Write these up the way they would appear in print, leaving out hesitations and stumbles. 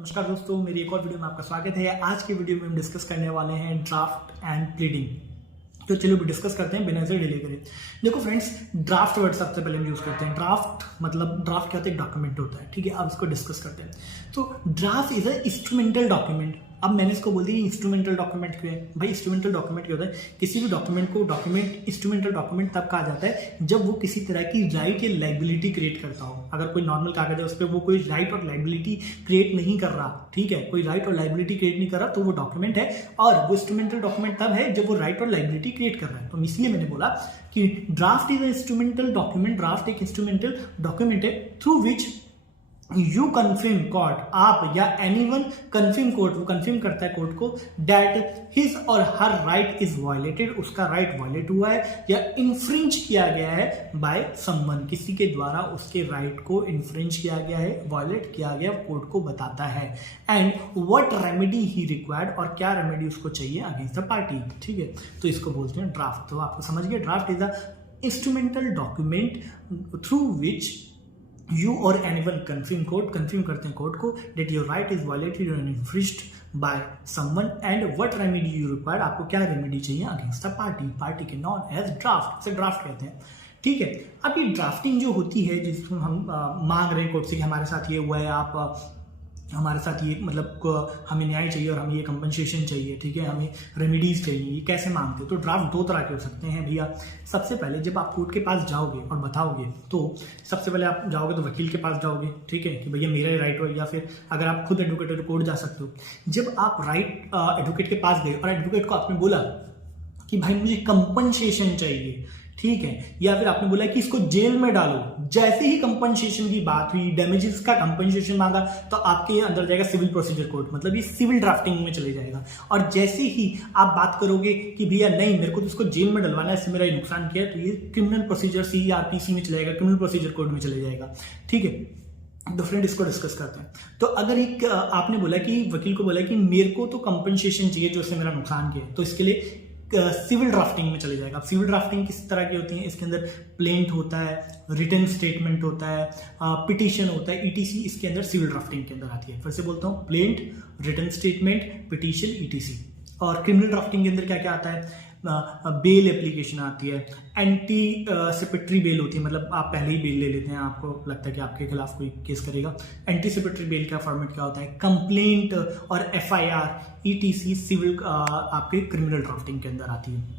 नमस्कार दोस्तों, मेरी एक और वीडियो में आपका स्वागत है। आज की वीडियो में हम डिस्कस करने वाले हैं ड्राफ्ट एंड प्लीडिंग। तो चलो डिस्कस करते हैं बिना से डिले करे। देखो फ्रेंड्स, ड्राफ्ट वर्ड सबसे पहले हम यूज करते हैं। ड्राफ्ट मतलब ड्राफ्ट क्या होता है? एक डॉक्यूमेंट होता है, ठीक है। अब इसको डिस्कस करते हैं। तो draft is a instrumental document. अब मैंने इसको बोल दिया इंस्ट्रूमेंटल डॉक्यूमेंट क्यों है भाई? इंस्ट्रूमेंटल डॉक्यूमेंट क्या होता है? किसी भी डॉक्यूमेंट को इंस्ट्रूमेंटल डॉक्यूमेंट तब कहा जाता है जब वो किसी तरह की राइट या लाइबिलिटी क्रिएट करता हो। अगर कोई नॉर्मल कागज है उस पर वो कोई राइट और लाइबिलिटी क्रिएट नहीं कर रहा, ठीक है, कोई राइट और लाइबिलिटी क्रिएट नहीं कर रहा, तो वो डॉक्यूमेंट है। और वो इंस्ट्रूमेंटल डॉक्यूमेंट तब है जब वो राइट और लाइबिलिटी क्रिएट कर रहा है। तो इसलिए मैंने बोला कि draft is instrumental document. Draft एक इंस्ट्रूमेंटल डॉक्यूमेंट है through which you confirm court, आप या एनीवन कन्फर्म कोर्ट, वो कन्फर्म करता है कोर्ट को दैट हिज और हर राइट इज वायलेटेड, उसका राइट वायलेट हुआ है या इन्फ्रिंज किया गया है बाय समवन, किसी के द्वारा उसके राइट को इन्फ्रिंज किया गया है, वायलेट किया गया, कोर्ट को बताता है। And what remedy he required, और क्या रेमेडी उसको चाहिए अगेंस्ट द पार्टी, ठीक है। तो इसको बोलते हैं ड्राफ्ट। तो आपको समझ गया, draft is a instrumental document through which you or anyone confirm करते हैं कोर्ट को that your right is violated or infringed by someone and what remedy you require, आपको क्या रेमेडी चाहिए अगेंस्ट द पार्टी के नॉन एज ड्राफ्ट, से draft कहते हैं, ठीक है। अब ये ड्राफ्टिंग जो होती है जिसमें हम मांग रहे हैं कोर्ट से कि हमारे साथ ये हुआ है, आप हमारे साथ ये मतलब हमें न्याय चाहिए और हमें ये कंपनसेशन चाहिए, ठीक है, हमें रेमेडीज चाहिए, ये कैसे मांगते हो? तो ड्राफ्ट दो तरह के हो सकते हैं भैया। सबसे पहले जब आप कोर्ट के पास जाओगे और बताओगे, तो सबसे पहले आप जाओगे तो वकील के पास जाओगे, ठीक है, कि भैया मेरा राइट हो, या फिर अगर आप खुद एडवोकेट हो कोर्ट जा सकते हो। जब आप राइट एडवोकेट के पास गए और एडवोकेट को आपने बोला कि भाई मुझे कंपनसेशन चाहिए, ठीक है, या फिर आपने बोला कि इसको जेल में डालो, जैसे ही कंपनसेशन की बात हुई, डैमेजेस का कंपनसेशन मांगा, तो आपके अंदर जाएगा सिविल प्रोसीजर कोड, मतलब ये सिविल ड्राफ्टिंग में चले जाएगा। और जैसे ही आप बात करोगे कि भैया नहीं मेरे को तो इसको जेल में डलवाना है, इससे मेरा नुकसान किया है, तो ये क्रिमिनल प्रोसीजर CRPC में चले जाएगा, क्रिमिनल प्रोसीजर कोड में चले जाएगा, ठीक है। तो फ्रेंड इसको डिस्कस करते हैं। तो अगर एक आपने बोला कि वकील को बोला कि मेरे को तो कंपनसेशन चाहिए जो उसने मेरा नुकसान किया है, तो इसके लिए सिविल ड्राफ्टिंग में चले जाएगा। अब सिविल ड्राफ्टिंग किस तरह की होती है? इसके अंदर प्लेंट होता है, रिटन स्टेटमेंट होता है, पिटीशन होता है, ETC इसके अंदर सिविल ड्राफ्टिंग के अंदर आती है। फिर से बोलता हूँ, plaint, written statement, petition, ETC। और क्रिमिनल ड्राफ्टिंग के अंदर क्या क्या आता है? बेल एप्लीकेशन आती है, एंटीसिपेटरी बेल होती है, मतलब आप पहले ही बेल ले लेते हैं, आपको लगता है कि आपके खिलाफ कोई केस करेगा। एंटीसिपेटरी बेल का फॉर्मेट क्या होता है? कंप्लेंट और FIR, ETC सिविल आपके क्रिमिनल ड्राफ्टिंग के अंदर आती है।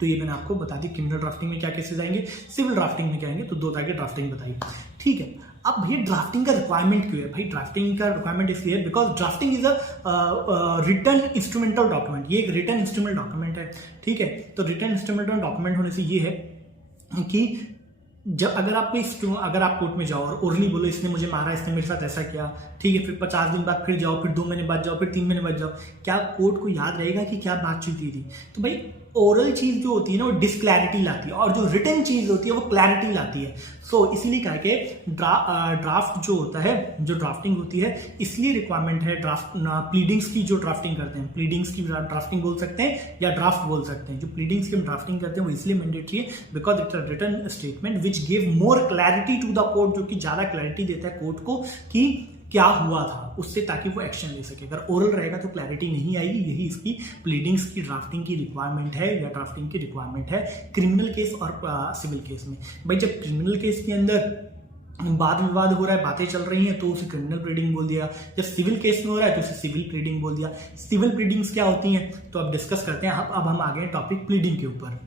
तो ये मैंने आपको बता दी क्रिमिनल ड्राफ्टिंग में क्या केसेस आएंगे, सिविल ड्राफ्टिंग में क्या आएंगे। तो दो तरह की ड्राफ्टिंग बताई, ठीक है। अब भैया ड्राफ्टिंग का रिक्वायरमेंट क्यों है? भाई ड्राफ्टिंग का रिक्वायरमेंट इसलिए है because drafting is a written instrumental document. ये एक रिटन इंस्ट्रूमेंटल डॉक्यूमेंट है, ठीक है। तो रिटन इंस्ट्रूमेंटल डॉक्यूमेंट होने से ये है कि जब अगर आप कोर्ट में जाओ और ओरली बोलो इसने मुझे मारा, इसने मेरे साथ ऐसा किया, ठीक है, फिर 50 दिन बाद फिर जाओ, फिर 2 महीने बाद जाओ, फिर 3 महीने बाद जाओ, क्या कोर्ट को याद रहेगा कि क्या बातचीत हुई थी? तो भाई ओरल चीज जो होती है ना वो डिसक्लैरिटी लाती है, और जो रिटन चीज होती है वो क्लैरिटी लाती है। सो इसीलिए कहा कि ड्राफ्ट जो होता है, जो ड्राफ्टिंग होती है, इसलिए रिक्वायरमेंट है ड्राफ्ट प्लीडिंग्स की जो ड्राफ्टिंग करते हैं, प्लीडिंग्स की ड्राफ्टिंग बोल सकते हैं या ड्राफ्ट बोल सकते हैं। जो प्लीडिंग्स की ड्राफ्टिंग करते हैं वो इसलिए मैंडेटरी है because it's a written statement which give more clarity to the court, जो कि ज्यादा क्लैरिटी देता है कोर्ट को कि क्या हुआ था उससे, ताकि वो एक्शन ले सके। अगर ओरल रहेगा तो क्लैरिटी नहीं आएगी। यही इसकी प्लीडिंग्स की ड्राफ्टिंग की रिक्वायरमेंट है या ड्राफ्टिंग की रिक्वायरमेंट है क्रिमिनल केस और सिविल केस में। भाई जब क्रिमिनल केस के अंदर वाद विवाद हो रहा है, बातें चल रही हैं, तो उसे क्रिमिनल प्लीडिंग बोल दिया। जब सिविल केस में हो रहा है तो उसे सिविल प्लीडिंग बोल दिया। सिविल प्लीडिंग्स क्या होती हैं तो अब डिस्कस करते हैं। अब हम आ गए टॉपिक प्लीडिंग के ऊपर,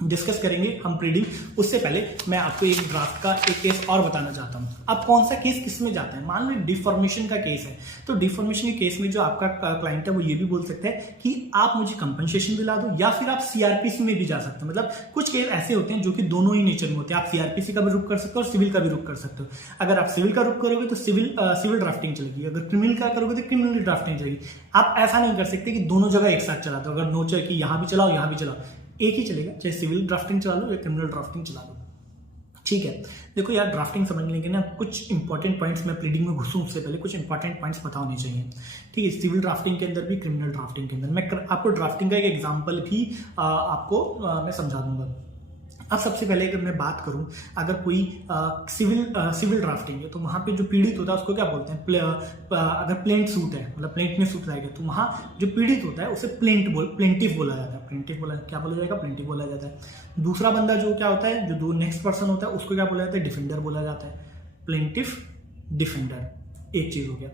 डिस्कस करेंगे हम प्लीडिंग। उससे पहले मैं आपको एक ड्राफ्ट का एक केस और बताना चाहता हूं। अब कौन सा केस किस में जाता है? मान लो डिफॉर्मेशन का केस है, तो डिफॉर्मेशन के केस में जो आपका क्लाइंट है वो ये भी बोल सकता है कि आप मुझे कंपनसेशन दिला दो, या फिर आप CRPC में भी जा सकते हो। मतलब कुछ केस ऐसे होते हैं जो कि दोनों ही नेचर में होते हैं। आप CRPC का भी रुख कर सकते हो और सिविल का भी रुख कर सकते हो। अगर आप सिविल का रुख करोगे तो सिविल ड्राफ्टिंग चलेगी, अगर क्रिमिनल का करोगे तो क्रिमिनल ड्राफ्टिंग चलेगी। आप ऐसा नहीं कर सकते कि दोनों जगह एक साथ चला दो। अगर नो चाहिए कि यहां भी चलाओ यहां भी चलाओ, एक ही चलेगा, चाहे सिविल ड्राफ्टिंग चला लो या क्रिमिनल ड्राफ्टिंग चला लो, ठीक है। देखो यार, ड्राफ्टिंग समझने के ना कुछ इंपॉर्टेंट पॉइंट्स, मैं प्लीडिंग में घुसूं उससे पहले कुछ इंपॉर्टेंट पॉइंट्स पता होने चाहिए, ठीक है। सिविल ड्राफ्टिंग के अंदर भी, क्रिमिनल ड्राफ्टिंग के अंदर मैं आपको ड्राफ्टिंग का एक एग्जांपल भी मैं समझा दूंगा। अब सबसे पहले अगर मैं बात करूं, अगर कोई सिविल ड्राफ्टिंग है तो वहां पे जो पीड़ित होता है उसको क्या बोलते हैं, अगर प्लेंट सूट है, मतलब प्लेंट में सूट रहेगा तो वहां जो पीड़ित होता है उसे प्लेंटिफ बोला जाता है। क्या बोला जाएगा? प्लेंटिफ बोला जाता है। दूसरा बंदा जो क्या होता है, जो दो नेक्स्ट पर्सन होता है उसको क्या बोला जाता है? डिफेंडर बोला जाता है। प्लेंटिफ, डिफेंडर, एक चीज हो गया।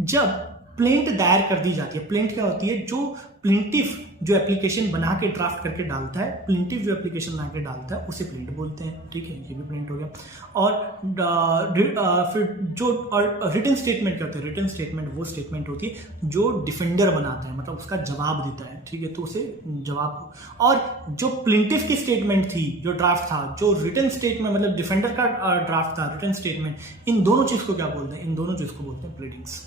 जब प्लेंट दायर कर दी जाती है, प्लेंट क्या होती है? जो प्लेंटिफ जो एप्लीकेशन बना के ड्राफ्ट करके डालता है, प्लेंटिफ जो एप्लीकेशन बना के डालता है उसे प्लेंट बोलते हैं, ठीक है, ये भी प्लेंट हो गया। और फिर जो रिटन स्टेटमेंट करते हैं, रिटन स्टेटमेंट वो स्टेटमेंट होती है जो डिफेंडर बनाता है, मतलब उसका जवाब देता है, ठीक है, तो उसे जवाब। और जो प्लेंटिफ की स्टेटमेंट थी, जो ड्राफ्ट था, जो रिटन स्टेटमेंट मतलब डिफेंडर का ड्राफ्ट था, रिटन स्टेटमेंट, इन दोनों चीज को क्या बोलते हैं? इन दोनों चीज को बोलते हैं प्लीडिंग्स।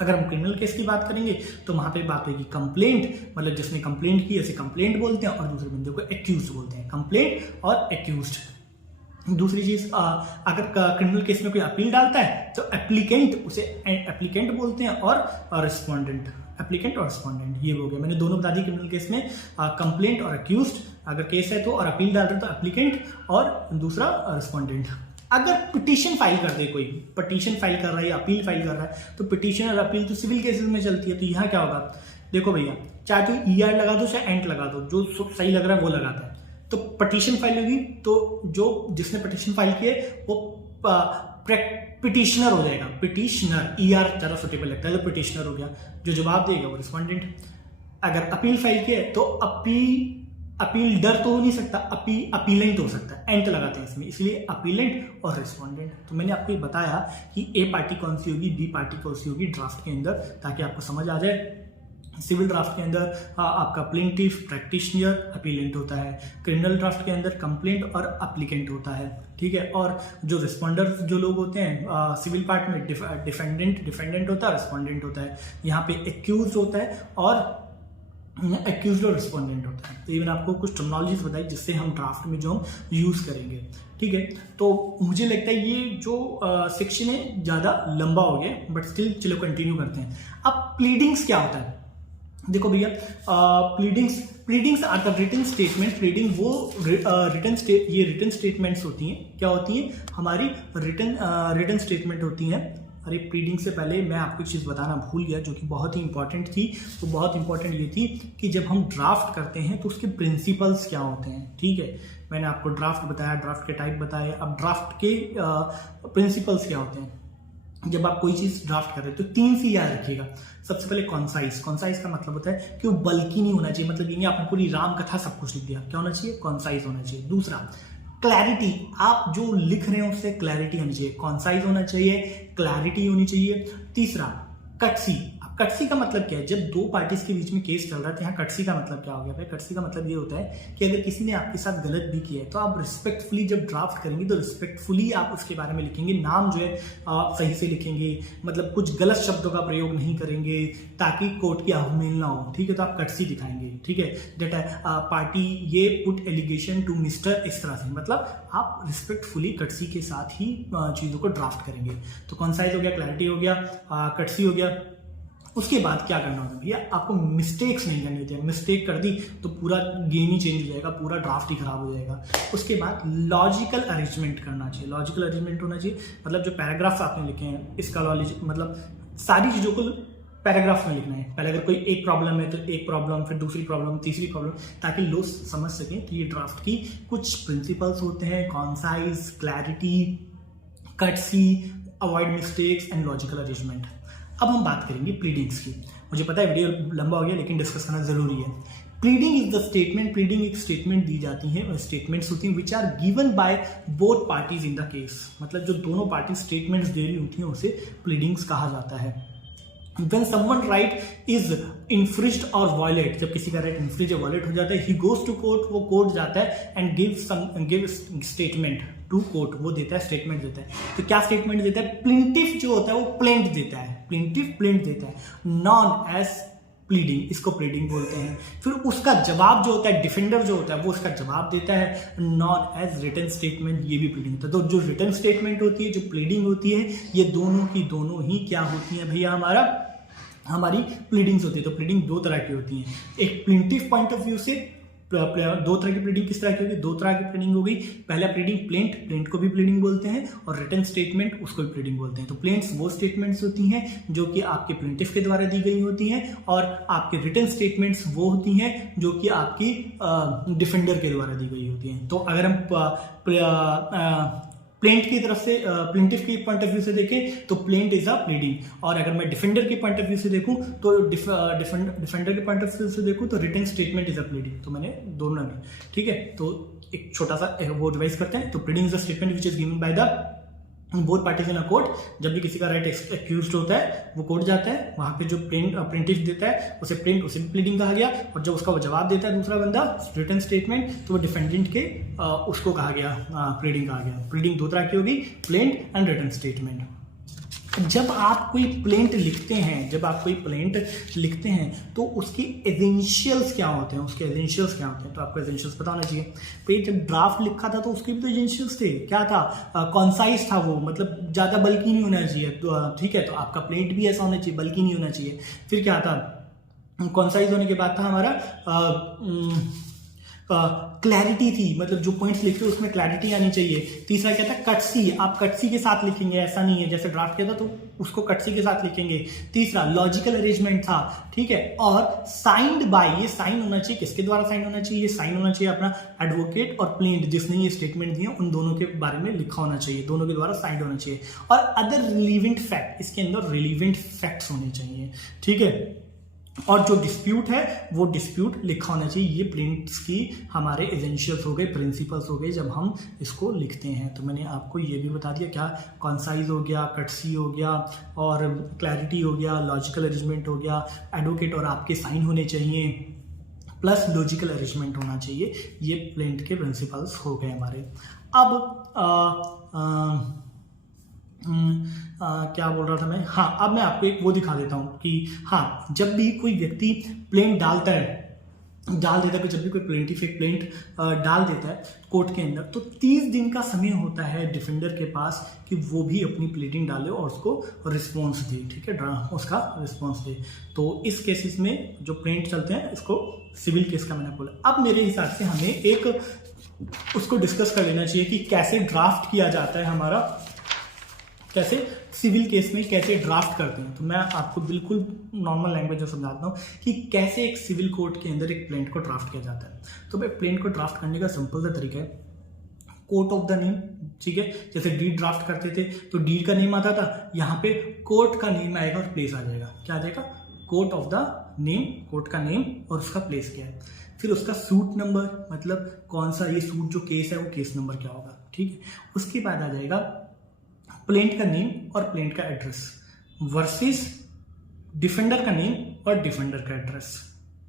अगर हम क्रिमिनल केस की बात करेंगे तो वहां पे बात होगी कंप्लेंट, मतलब जिसने कंप्लेंट की उसे कंप्लेंट बोलते हैं, और दूसरे बंदे को एक्यूज्ड बोलते हैं। कंप्लेंट और एक्यूज्ड। दूसरी चीज, अगर क्रिमिनल केस में कोई अपील डालता है तो एप्लीकेंट, उसे एप्लीकेंट बोलते हैं, और रिस्पोंडेंट, एप्लीकेंट और रिस्पोंडेंट, ये हो गया। मैंने दोनों बता दी क्रिमिनल केस में, कंप्लेंट और एक्यूज्ड अगर केस है तो, और अपील डाल रहे तो एप्लीकेंट और दूसरा रिस्पोंडेंट। अगर पिटीशन फाइल कर दे, कोई पिटीशन फाइल कर रहा है या अपील फाइल कर रहा है, तो पिटीशन और अपील तो सिविल केसेस में चलती है। तो यहाँ क्या होगा? देखो भैया, चाहे तो ईआर लगा दो चाहे एंट लगा दो, जो सही लग रहा है वो लगाता है। तो पिटीशन फाइल होगी तो जो जिसने पिटीशन फाइल की है वो पिटिशनर हो जाएगा, पिटिशनर, ईआर ज्यादा सुटेबल लगता है तो पिटिशनर हो गया। जो जवाब देगा वो रिस्पोंडेंट। अगर अपील फाइल की है तो अपील डर तो हो नहीं सकता, अपीलेंट हो सकता है, एंट लगाते हैं इसमें, इसलिए अपीलेंट और रिस्पोंडेंट। तो मैंने आपको ये बताया कि ए पार्टी कौन सी होगी, बी पार्टी कौन सी होगी ड्राफ्ट के अंदर, ताकि आपको समझ आ जाए। सिविल ड्राफ्ट के अंदर आपका प्लेंटिफ, प्रैक्टिशनर, अपीलेंट होता है। क्रिमिनल ड्राफ्ट के अंदर कंप्लेंट और अप्लीकेंट होता है, ठीक है। और जो रिस्पोंडर जो लोग होते हैं सिविल पार्ट में, डिफेंडेंट होता है, रिस्पोंडेंट होता है। यहाँ पे एक्यूज होता है और एक्यूज्ड और रिस्पोंडेंट होता है। तो ये मैंने आपको कुछ टर्मिनोलॉजीज बताई जिससे हम ड्राफ्ट में जो हम यूज करेंगे, ठीक है। तो मुझे लगता है ये जो सेक्शन है ज्यादा लंबा हो गया, बट स्टिल चलो कंटिन्यू करते हैं। अब प्लीडिंग्स क्या होता है? देखो भैया, pleadings are the written statement. Pleading वो रिटन स्टेटमेंट्स होती हैं, क्या होती हैं? हमारी रिटन स्टेटमेंट होती हैं। अरे, प्लीडिंग से पहले मैं आपको एक चीज़ बताना भूल गया जो कि बहुत ही इंपॉर्टेंट थी। तो बहुत इंपॉर्टेंट ये थी कि जब हम ड्राफ्ट करते हैं तो उसके प्रिंसिपल्स क्या होते हैं, ठीक है। मैंने आपको ड्राफ्ट बताया, ड्राफ्ट के टाइप बताए, अब ड्राफ्ट के प्रिंसिपल्स क्या होते हैं। जब आप कोई चीज ड्राफ्ट कर रहे हो तो 3 सी याद रखिएगा। सबसे पहले कॉन्साइज का मतलब होता है कि वो बल्कि नहीं होना चाहिए, मतलब ये नहीं आपने पूरी राम कथा सब कुछ लिख दिया, क्या होना चाहिए? कॉन्साइज होना चाहिए। दूसरा, क्लैरिटी, आप जो लिख रहे हो उससे क्लैरिटी होनी चाहिए, कॉन्साइज होना चाहिए, क्लैरिटी होनी चाहिए। तीसरा, कटसी। अब कटसी का मतलब क्या है? जब दो पार्टीज के बीच में केस चल रहा है तो यहाँ कटसी का मतलब क्या हो गया? कटसी का मतलब ये होता है कि अगर किसी ने आपके साथ गलत भी किया है तो आप रिस्पेक्टफुली जब ड्राफ्ट करेंगे तो रिस्पेक्टफुली आप उसके बारे में लिखेंगे, नाम जो है आप सही से लिखेंगे, मतलब कुछ गलत शब्दों का प्रयोग नहीं करेंगे ताकि कोर्ट की आहुमेल ना हो, ठीक है। तो आप कटसी दिखाएंगे, ठीक है। डेट पार्टी ये पुट एलिगेशन टू मिस्टर, इस तरह से, मतलब आप रिस्पेक्टफुली कटसी के साथ ही चीजों को ड्राफ्ट करेंगे। तो कॉन्साइज हो गया, क्लैरिटी हो गया, कटसी हो गया। उसके बाद क्या करना होता है भैया? आपको मिस्टेक्स नहीं करनी होती है। मिस्टेक कर दी तो पूरा गेम ही चेंज हो जाएगा, पूरा ड्राफ्ट ही खराब हो जाएगा। उसके बाद लॉजिकल अरेंजमेंट करना चाहिए, लॉजिकल अरेंजमेंट होना चाहिए, मतलब जो पैराग्राफ्स आपने लिखे हैं इसका लॉजिक, मतलब सारी चीजों को पैराग्राफ में लिखना है। पहले अगर कोई एक प्रॉब्लम है तो एक प्रॉब्लम, फिर दूसरी प्रॉब्लम, तीसरी प्रॉब्लम, ताकि लोग समझ सकें। तो ये ड्राफ्ट की कुछ प्रिंसिपल्स होते हैं, concise, clarity, courtesy, avoid mistakes and logical arrangement. अब हम बात करेंगे प्लीडिंग्स की। मुझे पता है वीडियो लंबा हो गया लेकिन डिस्कस करना जरूरी है। Pleading is the statement, pleading एक स्टेटमेंट दी जाती है, स्टेटमेंट्स होती हैं which are given by both parties in the case, मतलब जो दोनों पार्टी स्टेटमेंट्स दे रही होती हैं उसे प्लीडिंग्स कहा जाता है। When someone right is infringed or violate, जब किसी का राइट इन्फ्रिज या वायलेट हो जाता है, he goes to court, वो कोर्ट जाता है and gives statement to court, वो देता है, स्टेटमेंट देता है। तो क्या स्टेटमेंट देता है? प्लेंटिफ जो होता है वो प्लेंट देता है, प्लेंटिफ प्लेंट देता है, नॉन एज प्लीडिंग, इसको प्लीडिंग बोलते हैं। फिर उसका जवाब जो होता है, डिफेंडर जो होता है वो उसका जवाब देता है, नॉन एज रिटन स्टेटमेंट, ये भी प्लीडिंग होता है। तो जो रिटन स्टेटमेंट होती है, जो प्लीडिंग होती है, ये दोनों की दोनों ही क्या होती है भैया? हमारी प्लीडिंग्स होती है। तो प्लीडिंग दो तरह की होती है, एक प्लेंटिफ पॉइंट ऑफ व्यू से दो तरह की प्लीडिंग किस तरह की होगी, दो तरह की प्लीडिंग होगी। पहला प्लीडिंग प्लेंट को भी प्लीडिंग बोलते हैं, और रिटन स्टेटमेंट उसको भी प्लीडिंग बोलते हैं। तो प्लेंट्स वो स्टेटमेंट्स होती हैं जो कि आपके प्लेंटिफ के द्वारा दी गई होती हैं, और आपके रिटन स्टेटमेंट्स वो होती हैं जो कि आपकी डिफेंडर के द्वारा दी गई होती हैं। तो अगर हम प्लेंट की तरफ से, प्लेंटिफ के पॉइंट ऑफ व्यू से देखें तो प्लेंट इज अ प्लीडिंग, और अगर मैं डिफेंडर के पॉइंट ऑफ व्यू से देखूं तो डिफेंडर के पॉइंट ऑफ व्यू से देखूं तो written statement is a pleading. तो मैंने दोनों में, ठीक है। तो एक छोटा सा वो रिवाइज करते हैं। तो pleading is a statement which is given by the both parties in a court. जब भी किसी का राइट एक्यूज्ड होता है वो कोर्ट जाता है, वहां पे जो प्लेंटिफ देता है उसे उसे भी प्लीडिंग कहा गया, और जब उसका वो जवाब देता है दूसरा बंदा रिटन स्टेटमेंट, तो वो डिफेंडेंट के उसको कहा गया प्लीडिंग कहा गया। प्लीडिंग दो तरह की होगी, प्लेंट एंड रिटन स्टेटमेंट। जब आप कोई प्लेंट लिखते हैं तो उसकी एसेंशियल्स क्या होते हैं, तो आपको एसेंशियल्स पता होना चाहिए। फिर जब ड्राफ्ट लिखा था तो उसके भी तो एसेंशियल्स थे, क्या था, कॉन्साइज था वो, मतलब ज्यादा बल्कि नहीं होना चाहिए, ठीक है। तो आपका प्लेंट भी ऐसा होना चाहिए, बल्कि नहीं होना चाहिए। फिर क्या था, कॉन्साइज होने के बाद था हमारा क्लैरिटी थी, मतलब जो पॉइंट्स लिख रहे हो उसमें क्लैरिटी आनी चाहिए। तीसरा क्या था, कटसी, आप कटसी के साथ लिखेंगे, ऐसा नहीं है जैसे ड्राफ्ट किया था तो उसको कटसी के साथ लिखेंगे। तीसरा लॉजिकल अरेंजमेंट था, ठीक है। और साइंड बाय, ये साइन होना चाहिए, किसके द्वारा साइन होना चाहिए, साइन होना चाहिए अपना एडवोकेट और प्लेंट जिसने ये स्टेटमेंट दिया उन दोनों के बारे में लिखा होना चाहिए, दोनों के द्वारा साइन होना चाहिए। और अदर रिलीवेंट फैक्ट, इसके अंदर रिलीवेंट फैक्ट्स होने चाहिए, ठीक है। और जो डिस्प्यूट है वो डिस्प्यूट लिखा होना चाहिए। ये प्लेंट्स की हमारे एसेंशियल्स हो गए, प्रिंसिपल्स हो गए जब हम इसको लिखते हैं। तो मैंने आपको ये भी बता दिया, क्या कॉन्साइज हो गया, कटसी हो गया, और क्लैरिटी हो गया, लॉजिकल अरेंजमेंट हो गया, एडवोकेट और आपके साइन होने चाहिए, प्लस लॉजिकल अरेंजमेंट होना चाहिए। ये प्लेंट के प्रिंसिपल्स हो गए हमारे। अब क्या बोल रहा था मैं, हाँ, अब मैं आपको एक वो दिखा देता हूँ कि हाँ, जब भी कोई व्यक्ति प्लेंट डाल देता है, जब भी कोई प्लेंटिफ एक प्लेंट डाल देता है कोर्ट के अंदर, तो 30 दिन का समय होता है डिफेंडर के पास कि वो भी अपनी प्लीडिंग डाले और उसको रिस्पॉन्स दे, ठीक है, उसका रिस्पॉन्स दे। तो इस केसेस में जो प्लेंट चलते हैं इसको सिविल केस का मैंने बोला। अब मेरे हिसाब से हमें एक उसको डिस्कस कर लेना चाहिए कि कैसे ड्राफ्ट किया जाता है हमारा, कैसे सिविल केस में कैसे ड्राफ्ट करते हैं। तो मैं आपको बिल्कुल नॉर्मल लैंग्वेज में समझाता हूँ कि कैसे एक सिविल कोर्ट के अंदर एक प्लेंट को ड्राफ्ट किया जाता है। तो भाई प्लेंट को ड्राफ्ट करने का सिंपल सा तरीका है, कोर्ट ऑफ द नेम, ठीक है। जैसे डीड ड्राफ्ट करते थे तो डीड का नेम आता था, यहाँ पे कोर्ट का नेम आएगा और प्लेस आ जाएगा। क्या आ जाएगा, court of the name, court का नेम और उसका प्लेस क्या है। फिर उसका सूट नंबर, मतलब कौन सा ये सूट जो केस है वो केस नंबर क्या होगा, ठीक है। उसके बाद आ जाएगा प्लेंट का नेम और प्लेंट का एड्रेस वर्सेस डिफेंडर का नेम और डिफेंडर का एड्रेस,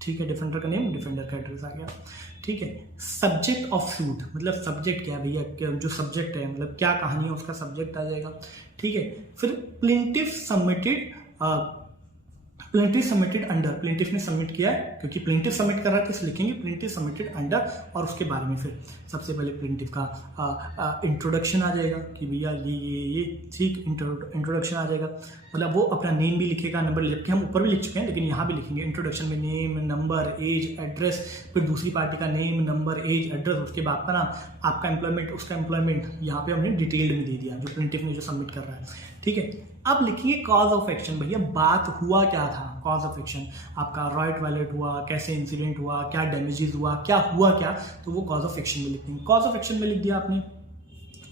ठीक है। डिफेंडर का नेम, डिफेंडर का एड्रेस आ गया, ठीक है। सब्जेक्ट ऑफ सूट, मतलब सब्जेक्ट क्या है भैया, जो सब्जेक्ट है मतलब क्या कहानी है उसका सब्जेक्ट आ जाएगा, ठीक है। फिर प्लेंटिफ सबमिटेड अंडर, प्लेंटिफ ने सबमिट किया है, क्योंकि प्लेंटिफ सबमिट कर रहा है तो लिखेंगे प्लेंटिफ सबमिटेड अंडर, और उसके बारे में फिर सबसे पहले प्लेंटिफ का इंट्रोडक्शन आ जाएगा कि भैया ये ठीक, इंट्रोडक्शन आ जाएगा। मतलब वो अपना नेम भी लिखेगा, नंबर लिख के हम ऊपर भी लिख चुके हैं लेकिन यहाँ भी लिखेंगे इंट्रोडक्शन में नेम, नंबर, एज, एड्रेस, फिर दूसरी पार्टी का नेम, नंबर, एज, एड्रेस, उसके बाद का नाम, आपका एम्प्लॉयमेंट, उसका एम्प्लॉयमेंट, यहाँ पे हमने डिटेल्ड में दे दिया जो प्लेंटिफ ने जो सबमिट कर रहा है, ठीक है। अब लिखिए कॉज ऑफ एक्शन, भैया बात हुआ क्या था, कॉज ऑफ एक्शन, आपका राइट वायलेट हुआ, कैसे इंसिडेंट हुआ, क्या डैमेजेस हुआ, क्या हुआ क्या, तो वो कॉज ऑफ एक्शन में लिखते हैं। कॉज ऑफ एक्शन में लिख दिया आपने।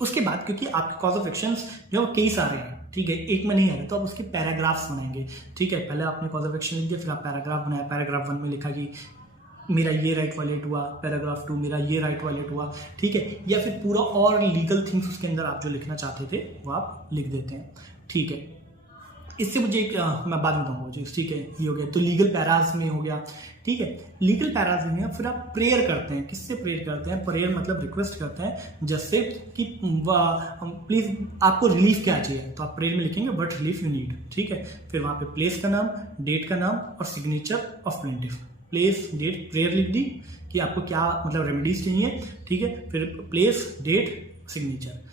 उसके बाद क्योंकि आपके कॉज ऑफ एक्शन जो केस आ रहे हैं, ठीक है, एक में नहीं आ रहे, तो आप उसके पैराग्राफ्स बनाएंगे, ठीक है। पहले आपने कॉज ऑफ एक्शन लिख दिया, फिर आप पैराग्राफ बनाया। पैराग्राफ 1 में लिखा कि मेरा ये राइट वायलेट हुआ, पैराग्राफ 2 मेरा ये राइट वायलेट हुआ, ठीक है। या फिर पूरा और लीगल थिंग्स उसके अंदर आप जो लिखना चाहते थे वो आप लिख देते हैं, ठीक है। इससे मुझे एक मैं बाद में बताऊंगा मुझे, ठीक है, ये हो गया। तो लीगल पैराज में हो गया, ठीक है। लीगल पैराज में फिर आप प्रेयर करते हैं। किससे प्रेयर करते हैं, प्रेयर मतलब रिक्वेस्ट करते हैं जैसे कि प्लीज आपको रिलीफ क्या चाहिए, तो आप प्रेयर में लिखेंगे व्हाट रिलीफ यू नीड, ठीक है। फिर वहां पे प्लेस का नाम, डेट का नाम और signature of plaintiff, place, date, prayer लिख दी कि आपको क्या मतलब रेमेडीज चाहिए, ठीक है। फिर प्लेस, डेट, सिग्नेचर।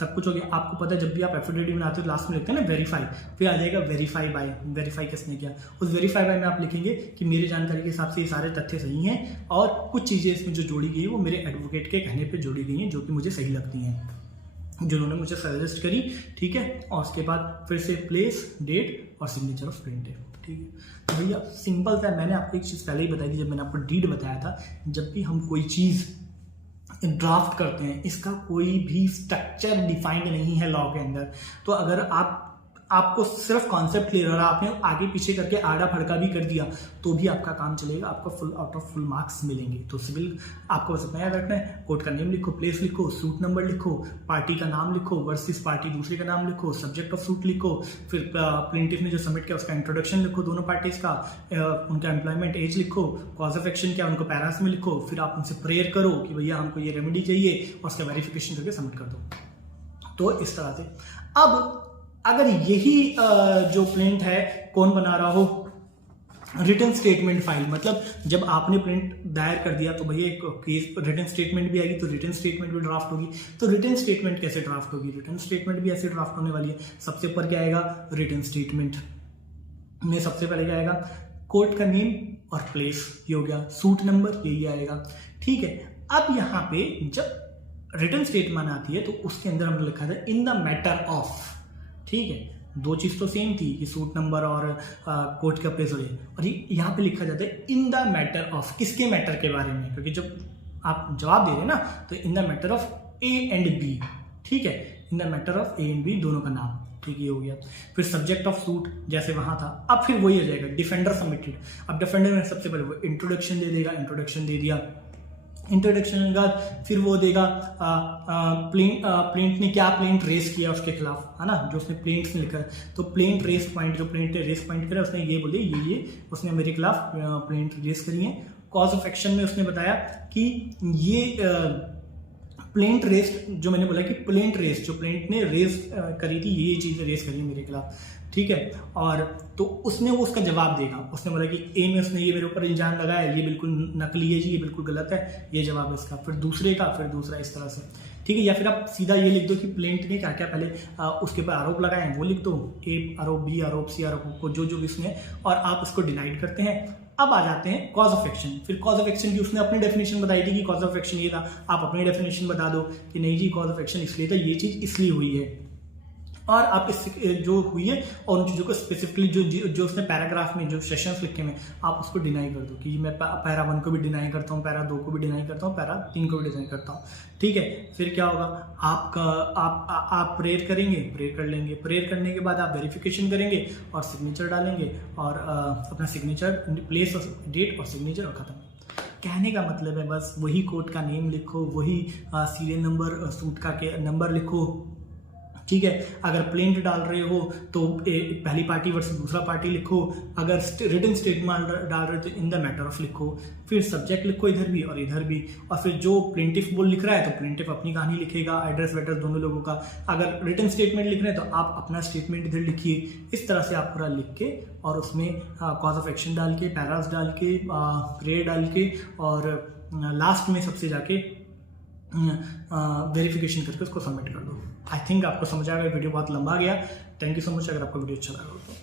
सब कुछ हो गया। आपको पता है जब भी आप एफिडेविट बनाते हो लास्ट में लिखते हैं ना वेरीफाई, फिर आ जाएगा वेरीफाई बाय, वेरीफाई किसने किया। उस वेरीफाई बाय में आप लिखेंगे कि मेरी जानकारी के हिसाब से ये सारे तथ्य सही हैं और कुछ चीज़ें इसमें जो जोड़ी गई है वो मेरे एडवोकेट के कहने पर जोड़ी गई हैं जो कि मुझे सही लगती हैं, जिन्होंने मुझे सजेस्ट करी, ठीक है। और उसके बाद फिर से प्लेस, डेट और सिग्नेचर ऑफ प्रिंटेड, ठीक है। तो भैया सिंपल था। मैंने आपको एक चीज़ पहले ही बताई थी जब मैंने आपको डीड बताया था, जब भी हम कोई चीज़ ड्राफ्ट करते हैं इसका कोई भी स्ट्रक्चर डिफाइंड नहीं है लॉ के अंदर। तो अगर आपको सिर्फ कॉन्सेप्ट क्लियर हो रहा है, आपने आगे पीछे करके आड़ा फड़का भी कर दिया तो भी आपका काम चलेगा, आपको full out of full marks मिलेंगे। तो सिविल आपको बस इतना याद रखना है, कोर्ट का नेम लिखो, प्लेस लिखो, सूट नंबर लिखो, पार्टी का नाम लिखो वर्सेस पार्टी दूसरे का नाम लिखो, सब्जेक्ट ऑफ सूट लिखो, फिर प्लेंटिफ ने जो सबमिट किया उसका इंट्रोडक्शन लिखो दोनों पार्टीज का, उनका एम्प्लॉयमेंट एज लिखो, कॉज ऑफ एक्शन क्या उनको पैरास में लिखो, फिर आप उनसे प्रेयर करो कि भैया हमको ये रेमेडी चाहिए और उसका वेरिफिकेशन करके सबमिट कर दो। तो इस तरह से अब अगर यही जो प्रिंट है कौन बना रहा हो, रिटन स्टेटमेंट फाइल, मतलब जब आपने प्रिंट दायर कर दिया तो भैया एक केस रिटन स्टेटमेंट भी आएगी, तो रिटन स्टेटमेंट भी ड्राफ्ट होगी। तो रिटन स्टेटमेंट कैसे ड्राफ्ट होगी, रिटन स्टेटमेंट भी ऐसे ड्राफ्ट होने वाली है। सबसे ऊपर क्या आएगा, रिटन स्टेटमेंट में सबसे पहले क्या आएगा, कोर्ट का नेम और प्लेस, ये हो गया, सूट नंबर यही आएगा, ठीक है। अब यहाँ पे जब रिटन स्टेटमेंट आती है तो उसके अंदर हमने लिखा था इन द मैटर ऑफ, ठीक है। दो चीज तो सेम थी कि सूट नंबर और कोर्ट का प्लेस हो गया, और यहाँ पे लिखा जाता है इन द मैटर ऑफ, किसके मैटर के बारे में, क्योंकि जब आप जवाब दे रहे हैं ना तो in the matter of A and B, ठीक है, in the matter of A and B दोनों का नाम, ठीक है, हो गया। फिर सब्जेक्ट ऑफ सूट जैसे वहां था, अब फिर वही हो जाएगा डिफेंडर सबमिटेड। अब डिफेंडर में सबसे पहले वो इंट्रोडक्शन दे देगा, इंट्रोडक्शन दे दिया, इंट्रोडक्शन के बाद फिर वो देगा प्लेंट ने क्या प्लेंट रेस किया उसके खिलाफ, है ना, जो उसने प्लेंट्स में लिखा है। तो प्लेंट रेस पॉइंट, जो प्लेंट ने रेस पॉइंट करा उसने ये बोले ये उसने मेरे खिलाफ प्लेंट रेस करी है। कॉज ऑफ एक्शन में उसने बताया कि ये प्लेंट रेस, जो मैंने बोला कि प्लेंट रेस, जो प्लेंट ने रेस करी थी ये चीज़ रेस करी है मेरे खिलाफ, ठीक है। और तो उसने वो उसका जवाब देगा, उसने बोला कि ए में उसने ये मेरे ऊपर इल्जाम लगाया, ये बिल्कुल नकली है जी, ये बिल्कुल गलत है, ये जवाब है इसका, फिर दूसरे का, फिर दूसरा, इस तरह से, ठीक है। या फिर आप सीधा ये लिख दो कि प्लेंट ने क्या क्या पहले उसके ऊपर आरोप लगाए हैं वो लिख दो, ए आरोप, बी आरोप, सी आरोप को जो भी उसने, और आप उसको डिनाइड करते हैं। अब आ जाते हैं कॉज ऑफ एक्शन। फिर कॉज ऑफ एक्शन की उसने अपनी डेफिनेशन बताई थी कि कॉज ऑफ एक्शन ये था, आप अपनी डेफिनेशन बता दो कि नहीं जी कॉज ऑफ एक्शन इसलिए था, ये चीज इसलिए हुई है, और आप इस जो हुई है और उन चीज़ों को स्पेसिफिकली जो उसने पैराग्राफ में जो सेशंस लिखे में आप उसको डिनाई कर दो कि मैं पैरा 1 को भी डिनाई करता हूँ, पैरा 2 को भी डिनाई करता हूँ, पैरा 3 को भी डिनाई करता हूँ, ठीक है। फिर क्या होगा, आप प्रेयर करेंगे, प्रेयर कर लेंगे, प्रेयर करने के बाद आप वेरिफिकेशन करेंगे और सिग्नेचर डालेंगे, और अपना सिग्नेचर, प्लेस, डेट और सिग्नेचर, और खत्म। कहने का मतलब है बस वही कोर्ट का नेम लिखो, वही सीरियल नंबर, सूट का नंबर लिखो, ठीक है। अगर प्लेंट डाल रहे हो तो पहली पार्टी वर्सेस दूसरा पार्टी लिखो, अगर रिटन स्टेटमेंट डाल रहे हो तो इन द मैटर ऑफ लिखो, फिर सब्जेक्ट लिखो इधर भी और इधर भी, और फिर जो प्लेंटिफ बोल लिख रहा है तो प्लेंटिफ अपनी कहानी लिखेगा, एड्रेस वेड्रेस दोनों लोगं का। अगर रिटन स्टेटमेंट लिख रहे हैं तो आप अपना स्टेटमेंट इधर लिखिए। इस तरह से आप पूरा लिख के और उसमें कॉज ऑफ एक्शन डाल के, पैरास डाल के, प्रेयर डाल के, और लास्ट में सबसे जाके वेरिफिकेशन करके उसको सबमिट कर दो। आई थिंक आपको समझ आ गया, वीडियो बहुत लंबा गया। Thank you so much. अगर आपको वीडियो अच्छा लगा हो तो